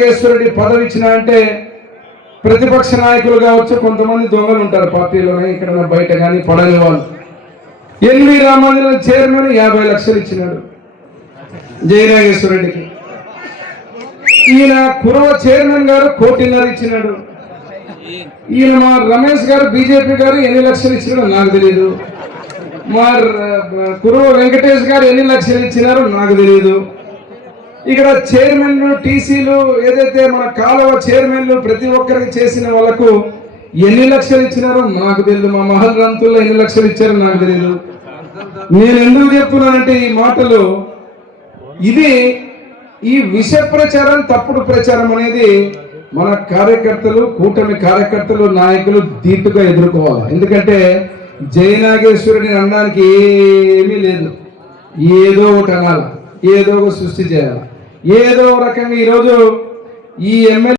రెడ్డి పదవి ఇచ్చిన అంటే ప్రతిపక్ష నాయకులు కావచ్చు, కొంతమంది దొంగలు ఉంటారు పార్టీలోనే, ఇక్కడ బయట కానీ పడని వాళ్ళు. ఎన్వి రామాంజనం చైర్మన్ 50 లక్షలు ఇచ్చినాడు జయనాగేశ్వర రెడ్డికి. ఈయన కురవ చైర్మన్ గారు 1.5 కోటి ఇచ్చినాడు. ఈయన మా రమేష్ గారు బీజేపీ గారు ఎన్ని లక్షలు ఇచ్చినారో నాకు తెలియదు. మా కురవ వెంకటేష్ గారు ఎన్ని లక్షలు ఇచ్చినారో నాకు తెలియదు. ఇక్కడ చైర్మన్లు టీసీలు ఏదైతే మన కాలువ చైర్మన్లు ప్రతి ఒక్కరికి చేసిన వాళ్ళకు ఎన్ని లక్షలు ఇచ్చినారో నాకు తెలియదు. మా మహల్ రంతుల్లో ఎన్ని లక్షలు ఇచ్చారో నాకు తెలియదు. నేను ఎందుకు చెప్తున్నానంటే ఈ మాటలు, ఇది ఈ విష ప్రచారం, తప్పుడు ప్రచారం అనేది మన కార్యకర్తలు, కూటమి కార్యకర్తలు, నాయకులు దీటుగా ఎదుర్కోవాలి. ఎందుకంటే జయనాగేశ్వరుడిని అనడానికి ఏమీ లేదు. ఏదో ఒకటి అనాలి, ఏదో ఒక సృష్టి చేయాలి, ఏదో రకంగా. ఈరోజు ఈ ఎమ్మెల్యే